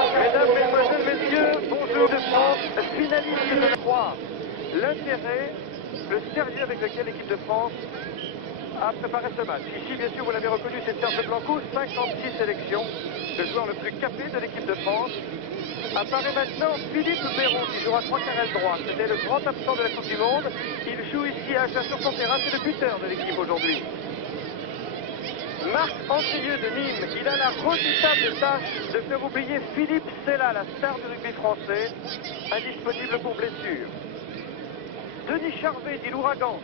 Mesdames, Mesdemoiselles, Messieurs, bonjour de France, finaliste de la 3. L'intérêt, le sérieux avec lequel l'équipe de France a préparé ce match. Ici, bien sûr, vous l'avez reconnu, c'est Serge Blanco, 56 sélections, le joueur le plus capé de l'équipe de France. Apparaît maintenant Philippe Béron qui jouera 3 carrels droit. C'était le grand absent de la Coupe du Monde. Il joue ici à Agen sur son terrain, c'est le buteur de l'équipe aujourd'hui. Marc Andrieux de Nîmes, il a la redoutable tâche de faire oublier Philippe Sella, la star du rugby français, indisponible pour blessure. Denis Charvet dit l'Ouragan,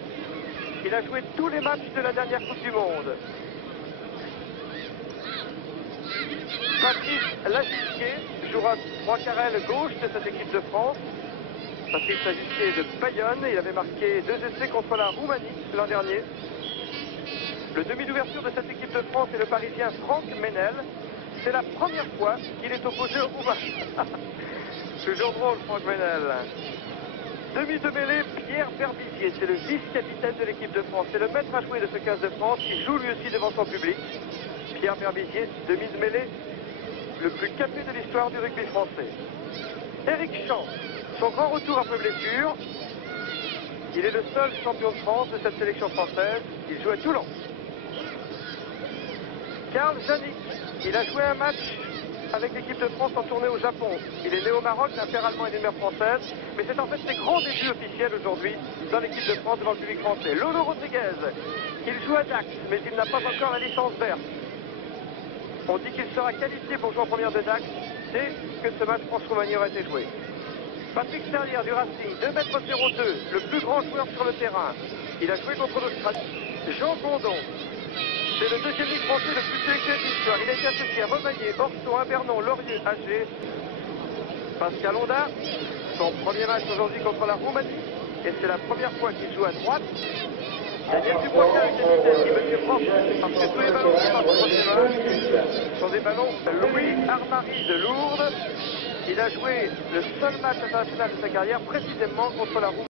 il a joué tous les matchs de la dernière Coupe du Monde. Patrice Lagisquet jouera 3 carrels gauche de cette équipe de France. Patrice Lagisquet de Bayonne, il avait marqué 2 essais contre la Roumanie l'an dernier. Le demi d'ouverture de cette équipe de France est le Parisien Franck Ménel. C'est la première fois qu'il est opposé au Roumain. Toujours drôle, Franck Ménel. Demi de mêlée, Pierre Berbizier. C'est le vice-capitaine de l'équipe de France. C'est le maître à jouer de ce 15 de France qui joue lui aussi devant son public. Pierre Berbizier, demi de mêlée, le plus capé de l'histoire du rugby français. Éric Champ, son grand retour après blessure. Il est le seul champion de France de cette sélection française. Il joue à Toulon. Karl Janik, il a joué un match avec l'équipe de France en tournée au Japon. Il est né au Maroc, d'un père allemand et d'une mère française. Mais c'est en fait ses grands débuts officiels aujourd'hui dans l'équipe de France devant le public français. Lolo Rodriguez, il joue à Dax, mais il n'a pas encore la licence verte. On dit qu'il sera qualifié pour jouer en première de Dax dès que ce match France-Roumanie aura été joué. Patrick Serlière du Racing, 2,02 m, le plus grand joueur sur le terrain. Il a joué contre l'Australie. Jean Gondon, c'est le deuxième ligue français le plus sélectionné de l'histoire. Il a été associé à Revaillé, Orson, Abernon, Laurier, Agé. Pascal Honda, son premier match aujourd'hui contre la Roumanie. Et c'est la première fois qu'il joue à droite. Daniel Dupoitin avec des vitesses qui me surprend parce que tous les ballons qui passent entre ses mains sont des ballons de Louis Armari de Lourdes. Il a joué le seul match international de sa carrière précisément contre la Roumanie.